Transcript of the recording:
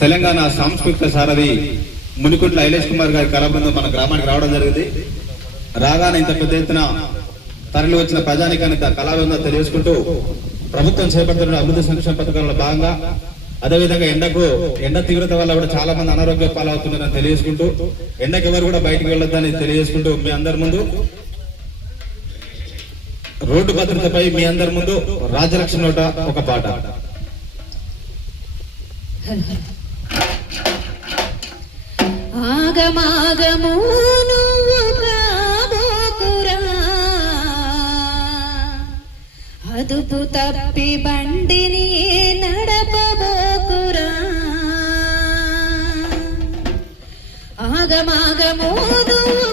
తెలంగాణ సాంస్కృతిక సారథి మునికుంట్ల ఐలేష్ కుమార్ గారి కళాబృందం మన గ్రామానికి రావడం జరిగింది. రాగానే ఇంత పెద్ద ఎత్తున తరలి వచ్చిన ప్రజానికాన్ని కళాబృందం తెలియజేసుకుంటూ ప్రభుత్వం చేపడుతున్న అభివృద్ధి సంక్షేమ పథకాలలో భాగంగా అదేవిధంగా ఎండ తీవ్రత వల్ల కూడా చాలా మంది అనారోగ్య పాలవుతున్నారని తెలియజేసుకుంటూ ఎండకి ఎవరు కూడా బయటకు వెళ్ళొద్దని తెలియజేసుకుంటూ మీ అందరి ముందు రోడ్డు భద్రతపై మీ అందరి ముందు రాజలక్ష్మి నోట ఒక పాట. ఆగమాగము నువ్వు కాబోకురా, అదుపు తప్పి బండిని నడపబోకురా. ఆగమాగము నువ్వు